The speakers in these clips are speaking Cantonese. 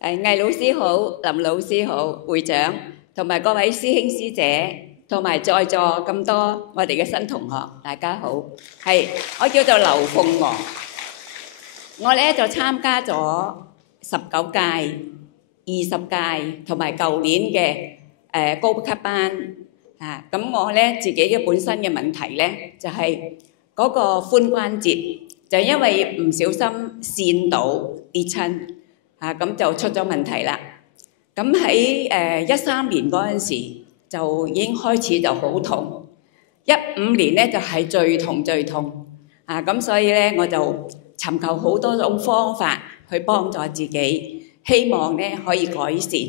魏老師好，林老師好，會長同埋各位師兄師姐，同埋在座咁多我哋嘅新同學，大家好。我叫做劉鳳娥，我咧就參加咗19屆、20屆同埋舊年嘅高級班啊。咁我咧自己嘅本身嘅問題咧就係嗰個髖關節，就因為唔小心跣到跌親啊，咁就出咗問題啦。咁喺13年嗰陣時就已經開始就好痛，15年咧就係最痛啊。咁所以咧我就尋求好多種方法去幫助自己，希望咧可以改善。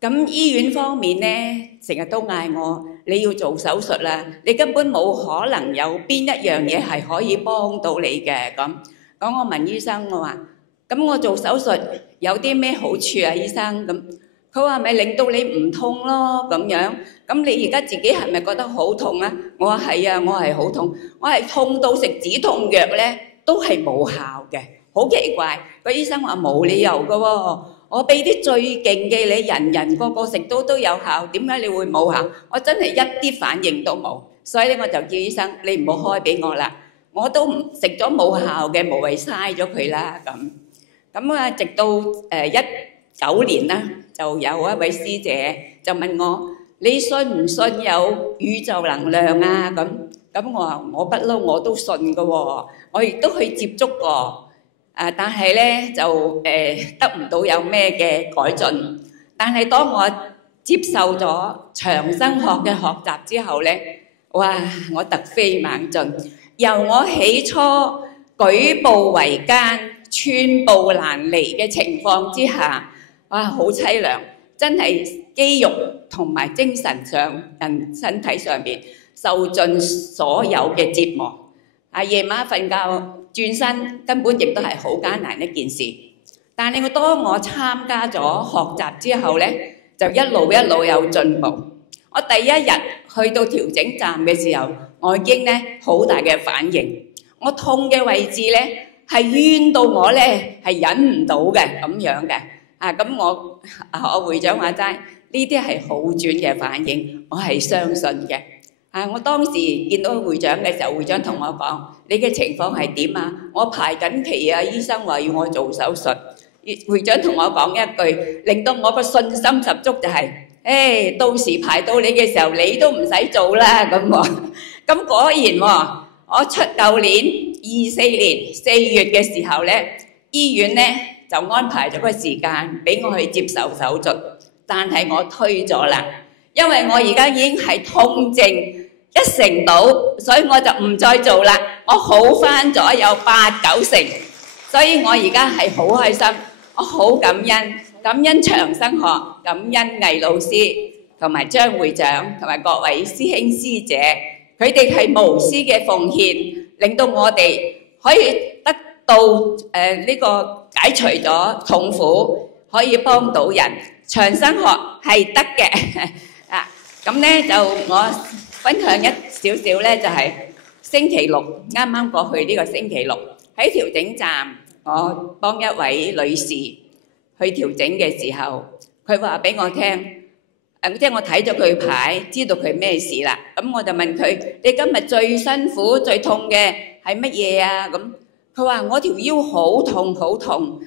咁醫院方面咧成日都嗌我你要做手術啦，你根本冇可能有邊一樣嘢係可以幫到你嘅。咁我問醫生，我話咁我做手術有啲咩好處啊？醫生，咁佢話咪令到你唔痛咯咁樣。咁你而家自己係咪覺得好痛啊？我話係啊，我係好痛，我係痛到食止痛藥咧都係冇效嘅，好奇怪。個醫生話冇理由㗎喎，我俾啲最勁嘅你，人個個食到都有效，點解你會冇效？我真係一啲反應都冇，所以咧我就叫醫生你唔好開俾我啦，我都食咗冇效嘅，無謂嘥咗佢啦咁啊。直到19年啦，就有一位師姐就問我你信唔信有宇宙能量啊？咁我話我不嬲我都信㗎喎，我亦都去接觸過但係咧就得唔到有咩嘅改進。但係當我接受咗長生學嘅學習之後咧，哇！我突飛猛進，由我起初舉步維艱、寸步難離嘅情況之下，哇！好凄涼，真係肌肉同埋精神上、身體上邊受盡所有嘅折磨。夜晚瞓覺轉身根本亦都係好艱難一件事。但係當我參加咗學習之後咧，就一路有進步。我第一日去到調整站嘅時候，我已經咧好大嘅反應。我痛嘅位置咧係冤到我咧係忍唔到嘅咁樣嘅。咁我會長話齋，呢啲係好轉嘅反應，我係相信嘅。我當時見到會長嘅時候，會長同我講：你嘅情況係點啊？我排緊期啊，醫生話要我做手術。會長同我講一句，令到我個信心十足，就係：到時排到你嘅時候，你都唔使做啦咁喎。咁果然喎，我出舊年24年4月嘅時候咧，醫院咧就安排咗個時間俾我去接受手術，但係我推咗啦，因為我而家已經係痛症1成到，所以我就唔再做啦。我好翻咗有8、9成，所以我而家係好開心，我好感恩長生學，感恩魏老師同埋張會長同埋各位師兄師姐，佢哋係無私嘅奉獻，令到我哋可以得到呢個解除咗痛苦，可以幫到人。長生學係得嘅咁咧就我分享一少少咧，就係星期六啱啱過去呢個星期六喺調整站，我幫一位女士去調整嘅時候，佢話俾我聽，即係我睇咗佢牌，知道佢咩事啦。咁我就問佢：你今日最辛苦、最痛嘅係乜嘢啊？咁佢話：我條腰好痛，好痛。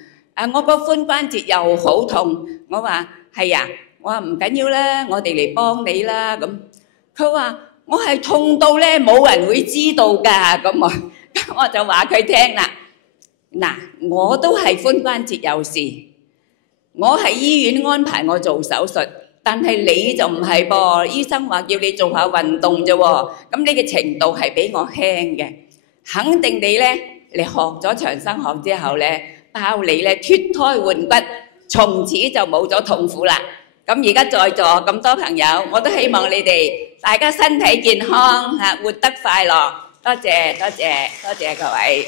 我個髖關節又好痛。我話：係啊。我話唔緊要啦，我哋嚟幫你啦。咁佢話：我係痛到咧冇人會知道㗎。咁我就話佢聽啦。嗱，我都係髖關節有事，我係醫院安排我做手術，但係你就唔係噃。醫生話叫你做下運動啫喎，咁你嘅程度係比我輕嘅，肯定你咧，你學咗長生學之後咧，包你咧脫胎換骨，從此就冇咗痛苦啦。咁而家在座咁多朋友，我都希望你哋大家身體健康嚇，活得快樂。多謝各位。